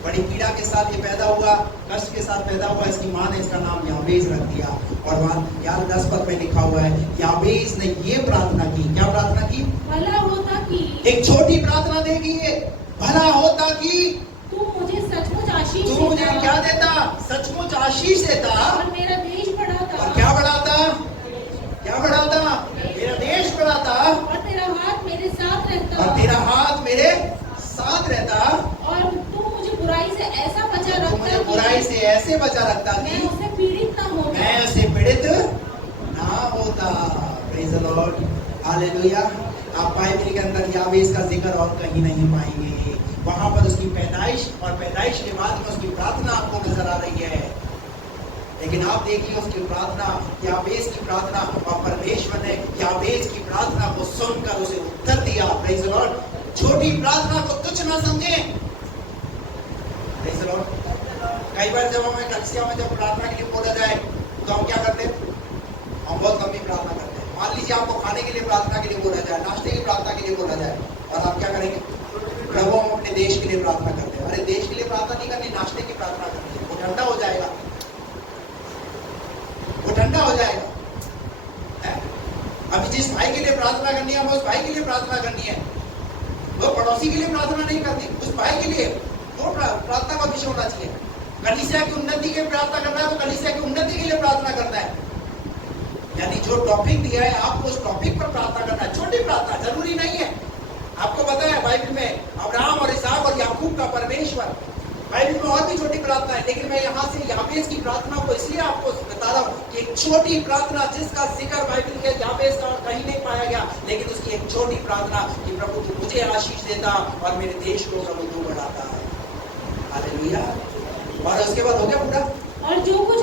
बड़ी पीड़ा के साथ ये पैदा हुआ, कष्ट के साथ पैदा हुआ, इसकी माँ ने इसका नाम याबेस रख दिया। और वहां यार 10 पद में लिखा हुआ है, याबेस ने ये प्रार्थना की। क्या प्रार्थना की? भला होता कि, एक छोटी प्रार्थना देगी ये, भला होता कि तू मुझे सचमुच आशीष तू मुझे क्या देता? सचमुच आशीष देता और मेरा देश बढ़ाता। और क्या बढ़ाता? क्या बढ़ाता? मेरा देश बढ़ाता और तेरा हाथ मेरे साथ रहता। और तेरा हाथ मेरे साथ रहता। और तू मुझे बुराई से ऐसा बचा रखता। मुझे बुराई से ऐसे बचा रखता मैं कि उससे पीड़ित ना होता। मैं उससे पीड़ित ना होता। Praise the Lord. हालेलुया। आप बाइबल के अंदर याबेस का जिक्र और कहीं नहीं पाएंगे। वहां पर उसकी पैदाइश और पैदाइश के बाद में उसकी प्रार्थना आपको नजर आ रही है। लेकिन आप देखिए उसकी प्रार्थना, याबेस की प्रार्थना, और परमेश्वर ने याबेस की प्रार्थना को सुनकर उसे उत्तर दिया। Praise the Lord. छोटी प्रार्थना को तुच्छ ना समझें। Praise the Lord. कई बार जब हमें कलीसिया में जब प्रार्थना के लिए बोला जाए तो हम क्या करते हैं? हम बहुत लंबी प्रार्थना करते हैं। मान लीजिए आपको खाने के लिए प्रार्थना के लिए बोला जाए, नाश्ते की प्रार्थना के लिए बोला जाए, और आप क्या करेंगे? प्रभु हम अपने देश के लिए प्रार्थना करते हैं। अरे देश के लिए प्रार्थना नहीं करनी, नाश्ते की प्रार्थना करनी है। वो ठंडा हो जाएगा, वो ठंडा हो जाएगा। अभी जिस भाई के लिए प्रार्थना करनी है, हमें उस भाई के लिए प्रार्थना करनी है। वो पड़ोसी के लिए प्रार्थना नहीं करती, उस भाई के लिए। वो प्रार्थना का विषय होना चाहिए। कलीसिया की उन्नति के लिए प्रार्थना करना है तो कलीसिया की उन्नति के लिए प्रार्थना करना है। यानी जो टॉपिक दिया है आपको उस टॉपिक पर प्रार्थना करना है। छोटी प्रार्थना जरूरी नहीं है। आपको पता है बाइबल में अब्राहम और इसहाक और याकूब का परमेश्वर, बाइबल में और भी छोटी प्रार्थना है। लेकिन मैं यहाँ से याबेस की प्रार्थना को इसलिए आपको बता रहा हूँ कि एक छोटी प्रार्थना जिसका जिक्र बाइबल के याबेस का कहीं नहीं पाया गया, लेकिन उसकी एक छोटी प्रार्थना कि प्रभु तू मुझे आशीष देता और मेरे देश को प्रभु तू बढ़ाता है। हालेलुया। और उसके बाद हो गया पूरा। और जो कुछ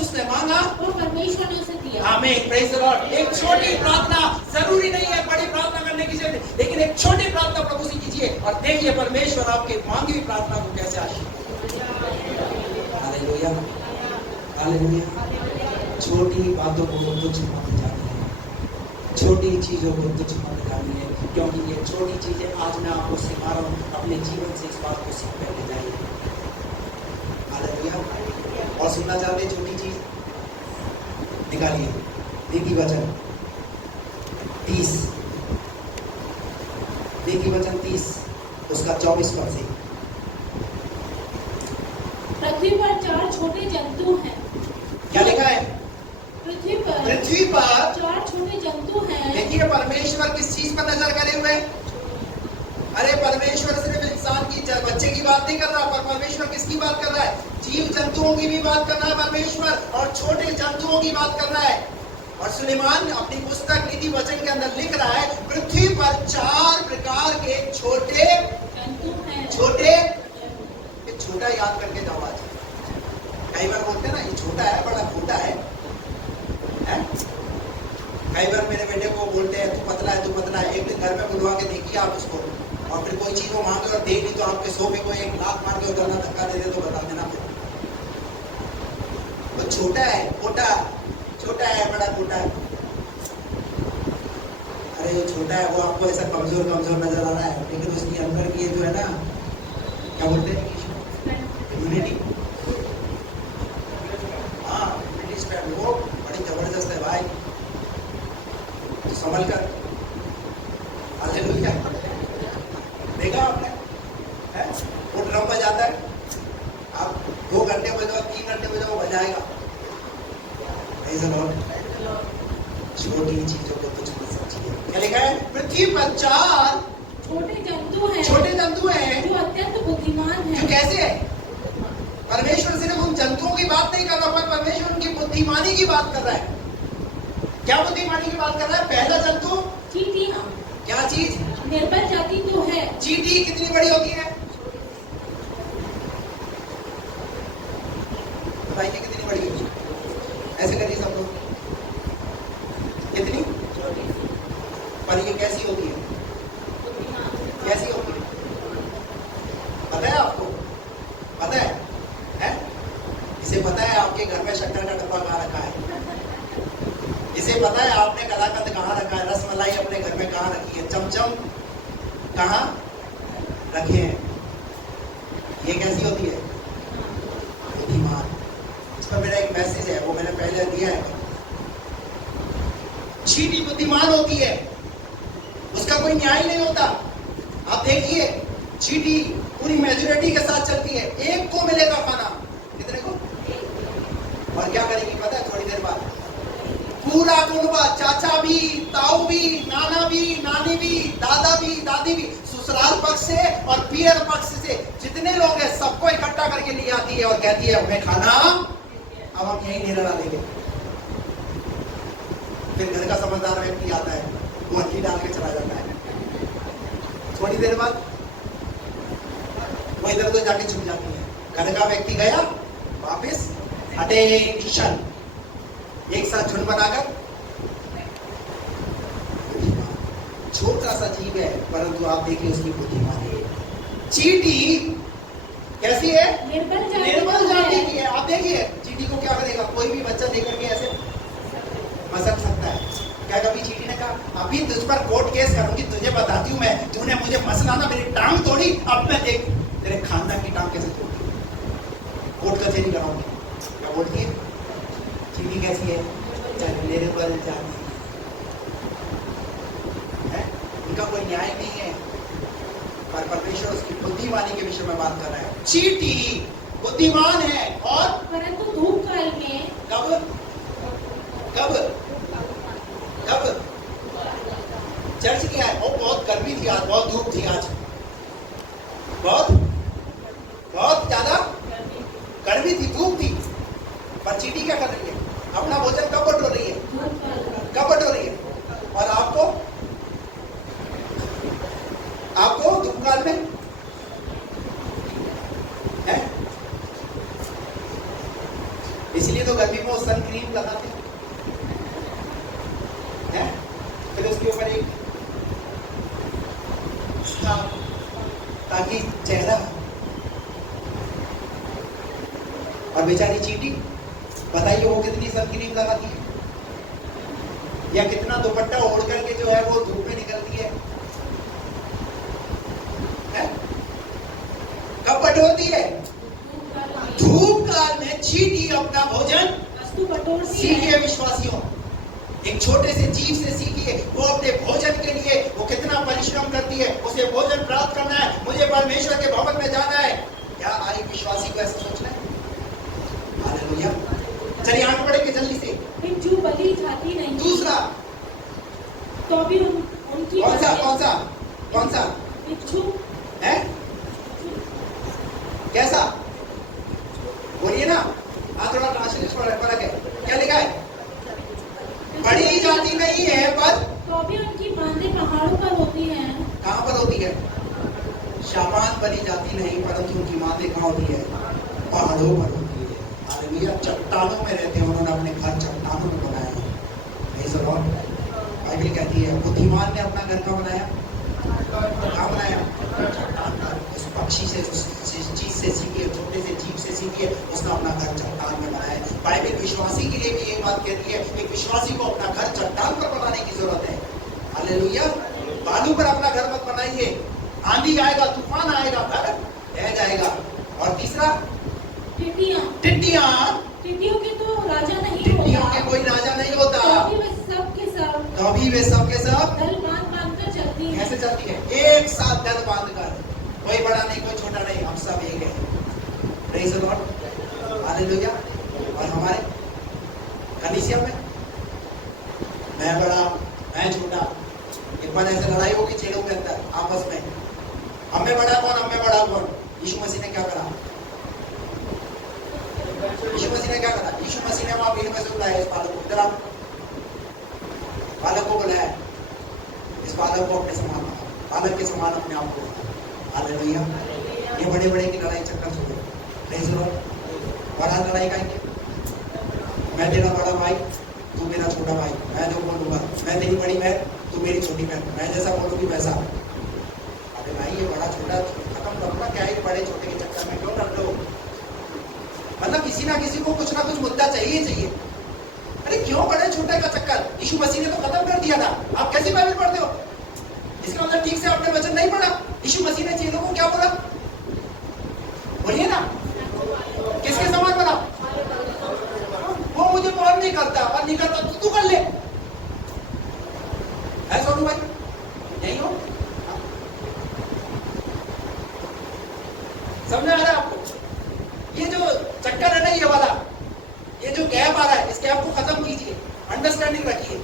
उसने मांगा वो परमेश्वर ने उसे दिया। आमीन। Praise the Lord. एक छोटी प्रार्थना, जरूरी नहीं है बड़ी प्रार्थना करने की जरूरत, लेकिन एक छोटी प्रार्थना प्रभु से कीजिए और देखिए परमेश्वर आपके मांगी हुई प्रार्थना को कैसे आशीष। Hallelujah, hallelujah. छोटी बातों को तुच्छ मत जानिए, छोटी चीजों को तुच्छ मत जानिए, क्योंकि ये छोटी चीजें आज मैं आपको सिखा रहा हूँ। अपने जीवन से इस बात को सीख कर ले जाइए। हालेलुया। और सुनना चाहते हैं छोटी चीज? निकालिए नीति वचन 30, नीति वचन 30 उसका 24 पद से। पृथ्वी पर 4 छोटे जंतु हैं। क्या लिखा है? पृथ्वी पर 4 छोटे जंतु हैं। देखिए परमेश्वर किस चीज पर नजर करे हुए? अरे परमेश्वर सिर्फ इंसान की बच्चे की बात नहीं कर रहा, पर परमेश्वर किसकी बात कर रहा है? जीव जंतुओं की भी बात कर रहा है परमेश्वर, और छोटे जंतुओं की बात कर रहा है। और सुलेमान अपनी पुस्तक नीति वचन के अंदर लिख रहा है पृथ्वी पर 4 प्रकार के छोटे जंतु हैं। छोटे, ये छोटा याद करके जाओ आज। कई बार बोलते हैं ना ये छोटा है, बड़ा छोटा है। बोलते हैं तू पतला है, तू पतला है। एक दिन घर में बुलवा के देखिए आप उसको, और फिर कोई चीज वो मांगे और दे नहीं तो आपके सोफे को एक लात मार के उधर ना धक्का दे दे तो बता देना फिर। वो छोटा है, कोटा, छोटा है, बड़ा कोटा है। अरे जो छोटा है वो आपको ऐसा कमजोर कमजोर नजर आ रहा है, लेकिन उसके अंदर की जो है ना, क्या बोलते हैं, इम्यूनिटी, हाँ इम्यूनिटी स्ट्रेंथ वो बड़ी जबरदस्त है भाई। तो संभल कर, हालेलुया। देखा आपने, है वो ड्रम बजाता है, आप 2 घंटे बजाओ, 3 घंटे बजाओ, बजाएगा। छोटी चीजों को तुझ मत समझिए। क्या लिखा है? पृथ्वी पर 4 छोटे जंतु हैं जो अत्यंत बुद्धिमान जो हैं। कैसे है? परमेश्वर सिर्फ उन जंतुओं की बात नहीं कर रहा, पर परमेश्वर उनकी बुद्धिमानी की बात कर रहा है। क्या बुद्धिमानी की बात कर रहा है? पहला जंतु चींटी, क्या चीज? निर्बल जाति तो है। चींटी कितनी बड़ी होती है? बताइए कितनी बड़ी होती है? ऐसे करिए सब लोग, कितनी? पर ये कैसी होती है? कैसी होती है? पता है आपको? पता है? हैं? इसे पता है आपके घर में शक्कर का डब्बा कहाँ रखा है? इसे पता है आपने कलाकंद कहाँ रखा है? रसमलाई अपने घर में कहाँ रखी है? चमचम कहाँ रखे हैं? ये कैसी होती है? बुद्धिमान। इस पर मेरा एक मैसेज है, वो मैंने पहले दिया है। चींटी बुद्धिमान होती है, उसका कोई न्याय नहीं होता। आप देखिए, चींटी पूरी मेजोरिटी के साथ चलती है, एक को मिलेगा खाना। कितने को? और क्या करेगी पता है? थोड़ी देर बाद पूरा कुनबा, चाचा भी, ताऊ भी, नाना भी, नानी भी, दादा भी, दादी भी, ससुराल पक्ष से और पियर पक्ष से जितने लोग हैं सबको इकट्ठा करके ले आती है और कहती है हमें खाना, अब हम यही निराला लेंगे। फिर घर का समझदार व्यक्ति आता है, वो अंडी डाल के चला जाता है। थोड़ी देर बाद वो इधर उधर जाके छुप जाती है। घर का व्यक्ति गया, वापिस अटेंशन, एक साथ झुंड बनाकर। छोटा सा जीव है, परंतु आप देखिए उसकी बुद्धिमानी है। चींटी कैसी है? निर्बल जाति की है। आप देखिए चींटी को क्या करेगा, कोई भी बच्चा लेकर के ऐसे मसक सकता है क्या? कभी चींटी ने कहा अभी तुझ पर कोर्ट केस करूंगी, तुझे बताती हूँ मैं, तूने मुझे मसला ना मेरी टांग तोड़ी, अब मैं देख तेरे खानदान की टांग कैसे तोड़ती, कोर्ट कचहरी कराऊंगी। क्या बोलती है? चींटी कैसी है? निर्बल जाति है, उनका कोई न्याय नहीं है। पर परमेश्वर उसकी बुद्धिमानी के विषय में बात कर रहा है। चींटी बुद्धिमान है, और परंतु धूप काल में, कब कब कब? चर्च क्या है? और बहुत गर्मी थी आज, बहुत धूप थी आज, बहुत बहुत ज्यादा गर्मी थी, धूप थी। पर चींटी क्या कर रही है? अपना भोजन कब बटोर रही है? कब बटोर रही है? और आपको आपको धूप काल में है, इसलिए तो गर्मी में वो सन क्रीम लगाते हैं, फिर उसके ऊपर एक ताकि चेहरा। और बेचारी चींटी, बताइए वो कितनी सनक्रीम लगाती है, या कितना दुपट्टा ओढ़ करके जो है वो धूप में निकलती है? कब बटोरती है? धूप काल में चींटी अपना भोजन सीखिए विश्वासियों, एक छोटे से जीव से सीखिए, वो अपने भोजन के लिए वो कितना परिश्रम करती है, उसे भोजन प्राप्त करना है, मुझे परमेश्वर के भवन में जाना है। क्या आई विश्वासी को ऐसा सोचना है? हालेलुया। चलिए आगे बढ़ेंगे जल्दी से। बिच्छू बलि जाती नहीं। दूसरा तो भी उनकी कौन सा कौन सा कौन सा? बिच्छू है कैसा? बोलिए ना, हाँ थोड़ा ट्रांसलेशन फर्क है। क्या लिखा है? बड़ी जाति नहीं है, पर तो भी उनकी बांधें पहाड़ों पर होती हैं। कहाँ पर होती है? शापान बड़ी जाति नहीं, परंतु उनकी माते कहाँ होती है? पहाड़ों पर होती है। हालेलुया। चट्टानों में रहते हैं, उन्होंने अपने घर चट्टानों में बनाए हैं। बाइबल कहती है बुद्धिमान ने अपना घर का बनाया, कहाँ बनाया? चट्टान पर। उस पक्षी से, उस चीज से सीखी है, छोटे से जीव से सीखी है, उसने अपना घर चट्टान में बनाया। बाइबल विश्वासी के लिए भी ये बात कहती है, एक विश्वासी को अपना घर चट्टान पर बनाने की जरूरत है। हालेलुया। बालू पर अपना घर मत बनाइए, आंधी आएगा, तूफान आएगा, घर बह जाएगा। और तीसरा, टिड्डियां। टिड्डियां। टिड्डियों के तो राजा नहीं टिड्डियों होता, के कोई राजा नहीं होता, कभी वे सब के सब कभी वे सब के सब दल बांध बांध कर चलती हैं। कैसे चलती है? एक साथ दल बांध कर, कोई बड़ा नहीं, कोई छोटा नहीं, हम सब एक है। Praise the Lord, hallelujah. और हमारे कलीसिया में मैं बड़ा, मैं छोटा, एक बार ऐसे लड़ाई होगी चेलों के अंदर आपस में, हम में बड़ा कौन, हम में बड़ा कौन? यीशु मसीह ने क्या करा? यीशु मसीह ने क्या करा? यीशु मसीह ने वहां भीड़ में से बुलाया इस बालक को, इधर आओ, बालक को बुलाया, इस बालक को अपने समान बना, बालक के समान अपने आप को बना। हालेलुया। ये बड़े बड़े की लड़ाई चक्कर छोड़ो, प्रेज़ द लॉर्ड। बड़ा लड़ाई का है, मैं तेरा बड़ा भाई, तू मेरा छोटा भाई, मैं जो बोलूंगा, मैं तेरी बड़ी बहन, तू मेरी छोटी बहन, मैं जैसा बोलूंगी वैसा। अरे भाई ये बड़ा छोटा खत्म करो ना, क्या है बड़े छोटे के चक्कर में क्यों लड़ लो? मतलब किसी ना किसी को कुछ ना कुछ मुद्दा चाहिए चाहिए। अरे क्यों बड़े छोटे का चक्कर? यीशु मसीह ने तो खत्म कर दिया था, आप कैसी बाइबल पढ़ते हो? इसका मतलब ठीक से आपने वचन नहीं पढ़ा। यीशु मसीह ने चेलों को क्या बोला? बोलिए ना, किसके समान बना? वो मुझे और नहीं करता, और नहीं करता तो तू कर ले। है सोनू भाई, यही हो? समझ आ रहा है आपको? ये जो चक्कर है ना, ये वाला, ये जो गैप आ रहा है, इस गैप को खत्म कीजिए, अंडरस्टैंडिंग रखिए।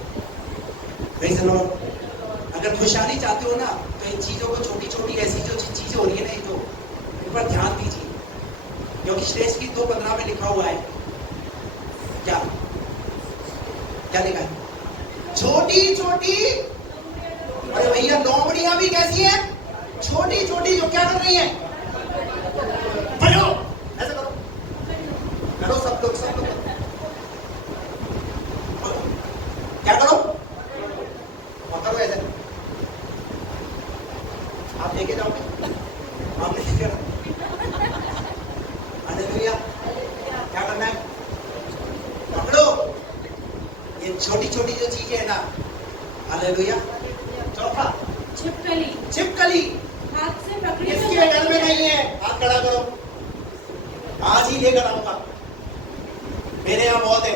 Praise the Lord. अगर खुशहाली चाहते हो ना, तो इन चीजों को, छोटी छोटी ऐसी जो चीजें हो रही है ना, ये तो इन पर ध्यान दीजिए, क्योंकि श्रेष्ठ गीत 2:15 में लिखा हुआ है, क्या क्या लिखा है? छोटी छोटी, अरे भैया लोमड़ियां भी कैसी है? छोटी छोटी, जो क्या कर रही है? पढ़ो, ऐसे करो, करो सब लोग, सब लोग क्या करो? करो ऐसे। आप लेके जाओगे, आप लेके जाओ। हालेलुया। क्या करना है? पकड़ो ये छोटी छोटी जो चीजें है ना। हालेलुया। चौथा, छिपकली। छिपकली हाथ से पकड़ी इसके घर में नहीं है, हाथ खड़ा करो, आज ही लेकर आऊंगा, मेरे यहाँ बहुत है।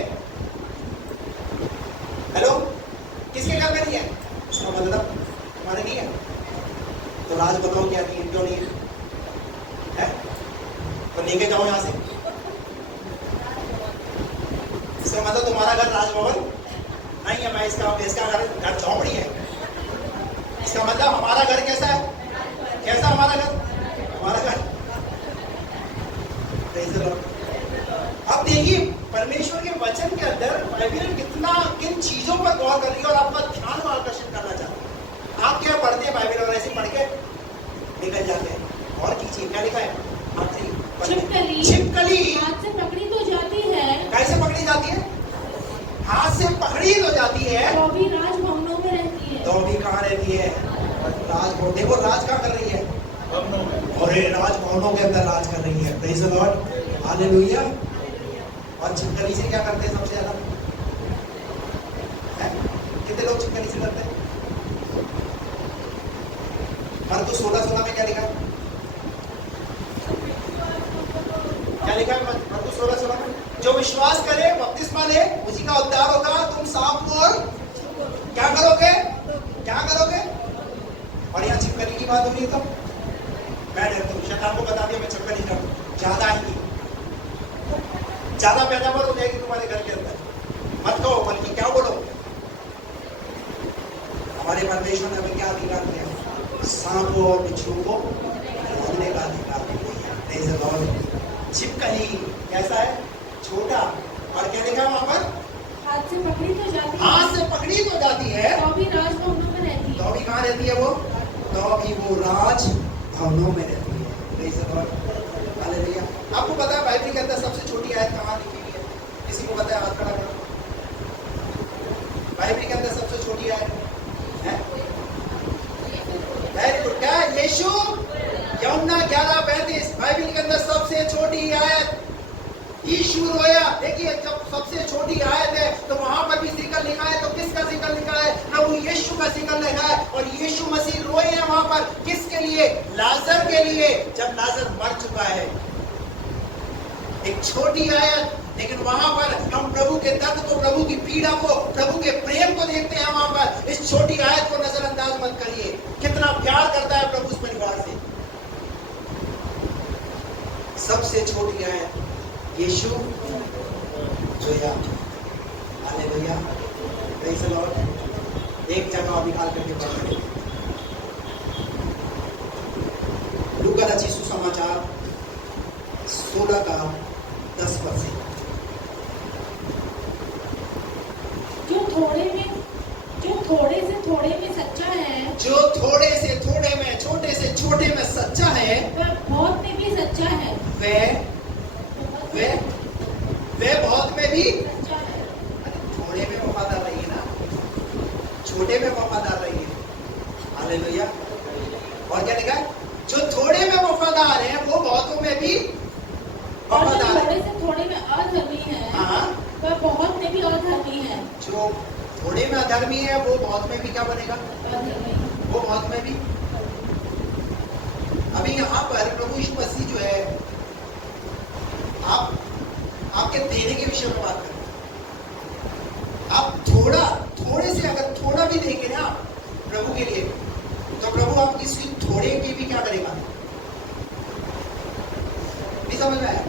हेलो, किसके घर में नहीं है? इसका मतलब हमारे नहीं है, तो राज बताओ क्या नहीं है, क्यों नहीं है? तो लेके जाओ यहाँ से। इसका मतलब तुम्हारा घर राजभवन नहीं है, मैं इसका घर झोपड़ी है। इसका मतलब हमारा घर कैसा है? कैसा हमारा घर? हमारा घर। अब देखिए परमेश्वर के वचन के अंदर बाइबल कितना किन चीजों पर गौर कर रही है और आपका ध्यान आकर्षित करना चाहते हैं। आप क्या पढ़ते हैं बाइबल और ऐसे पढ़ के निकल जाते हैं? और कीजिए, क्या लिखा है? छिपकली। छिपकली हाथ से पकड़ी तो जाती है। कैसे पकड़ी जाती है? हाथ से पकड़ी तो जाती है, तो भी राजभवनों में रहती है। तो भी कहाँ रहती है? राजभवन। देखो राज कहाँ कर रही है? और ये राजभवनों के अंदर राज कर रही है। Praise the Lord, hallelujah. और छिपकली से क्या करते हैं सबसे ज्यादा? कितने लोग छिपकली से करते हैं? मत्ती 16:16 में क्या लिखा है? क्या लिखा है मत्ती 16:16 में? जो विश्वास करे, बपतिस्मा ले, उसी का उद्धार होगा। तुम सांप को क्या करोगे? क्या करोगे? और यहाँ छिपकली की बात हो रही है, तो मैं डरता हूँ, शैतान को बता दिया मैं छिपकली डरता हूँ, ज्यादा आएगी, ज्यादा पैदावार हो जाएगी तुम्हारे घर के अंदर। मत कहो, बल्कि क्या बोलो? हमारे परमेश्वर ने हमें क्या अधिकार दिया? सांपों और बिच्छू को रोकने का अधिकार दिया। छिपकली कैसा है? छोटा। और क्या लिखा वहां पर? हाथ से पकड़ी तो जाती है। हाथ से पकड़ी तो जाती है, तो भी राजभवनों में रहती है। तो भी कहाँ रहती है वो? तो भी वो राजभवनों में रहती है। Praise the Lord, hallelujah. आपको पता है बाइबल के अंदर सबसे छोटी आयत कहाँ लिखी हुई है? किसी को पता है? हाथ खड़ा करो। बाइबल के अंदर सबसे छोटी आयत है यीशु रोया। देखिए जब सबसे छोटी आयत है तो वहां पर भी जिक्र लिखा है, तो किसका जिक्र लिखा है? प्रभु यीशु का जिक्र लिखा है। और यीशु मसीह रोए हैं वहां पर किसके लिए? लाजर के लिए, जब लाजर मर चुका है। एक छोटी आयत, लेकिन वहां पर हम प्रभु के दर्द को, प्रभु की पीड़ा को, प्रभु के प्रेम को देखते हैं। वहां पर इस छोटी आयत को नजरअंदाज मत करिए। कितना प्यार करता है प्रभु इस परिवार से। सबसे छोटी आयत यीशु रोया। Hallelujah, praise the Lord. एक जगह और निकाल करके पढ़ेंगे, लूका रचित सुसमाचार 16 का 10 पद से। जो थोड़े से थोड़े में सच्चा है, जो थोड़े से थोड़े में, छोटे से छोटे में सच्चा है, वह बहुत में भी सच्चा है। वे बहुत में भी सच्चा है। थोड़े में वफादार रहिए ना, छोटे में वफादार रहिए। हालेलुया। और क्या लिखा है? जो थोड़े में वफादार है वो बहुतों में भी और जो वफादार है। थोड़े से थोड़े में अधर्मी है, हाँ, वह बहुत में भी अधर्मी है। जो थोड़े में अधर्मी है वो बहुत में भी क्या बनेगा? अधर्मी। वो बहुत में भी। अभी यहाँ पर प्रभु यीशु मसीह जो है, आपके देने के विषय में बात करें। आप थोड़े से अगर थोड़ा भी देंगे ना प्रभु के लिए, तो प्रभु आपकी इस थोड़े की भी क्या करेगा? नहीं समझ में आया?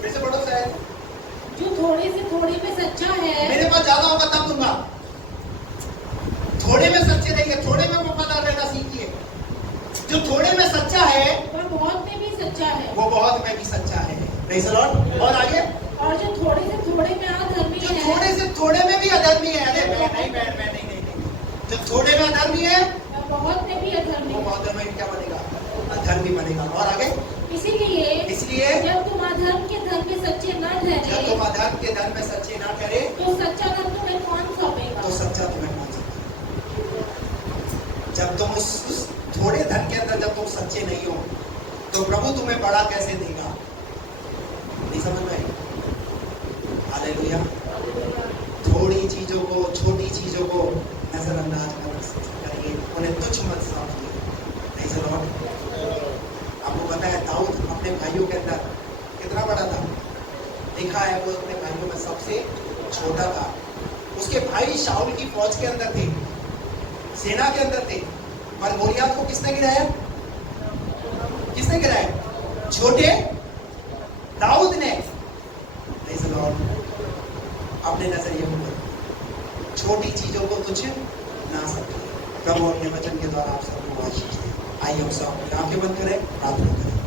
फिर से पढ़ो शायद। जो थोड़े से थोड़े में सच्चा है, मेरे पास ज्यादा होगा तब दूंगा। थोड़े में सच्चे रहिए, थोड़े में वफादार रहना सीखिए। जो थोड़े में सच्चा है वह बहुत में भी सच्चा है। वो बहुत में भी सच्चा है। Praise the Lord. और आगे, और जो थोड़े से थोड़े में अधर्मी जो है, थोड़े से थोड़े में भी अधर्मी है। अरे मैं नहीं। जो थोड़े में अधर्मी है वह बहुत में भी अधर्मी वो है। बहुत में क्या बनेगा? अधर्मी बनेगा। और आगे, इसलिए जब तुम अधर्म के धन में सच्चे न ठहरे, जब तुम अधर्म के धन में सच्चे ना ठहरे, तो सच्चा धन तुम्हें कौन सौंपेगा? तो सच्चा तुम्हें कौन सौंपेगा? जब तुम उस थोड़े धन के अंदर जब तुम सच्चे नहीं हो, तो प्रभु तुम्हें बड़ा कैसे देगा? नहीं समझ में आई? हालेलुया। थोड़ी चीजों को, छोटी चीजों को नजरअंदाज मत करिए, उन्हें तुच्छ मत समझिए। Praise the Lord. आपको पता है दाऊद अपने भाइयों के अंदर कितना बड़ा था? लिखा है वो अपने भाइयों में सबसे छोटा था। उसके भाई शाऊल की फौज के अंदर थे, सेना के अंदर थे, पर गोलियत को किसने गिराया? किसने गिराया? छोटे दाऊद ने। Praise the Lord. अपने नजरिए को, छोटी चीजों को तुच्छ ना समझिए। प्रभु अपने वचन के द्वारा आप सबको आशीष दे। आइए हम सब आंखें बंद करें, प्रार्थना करें।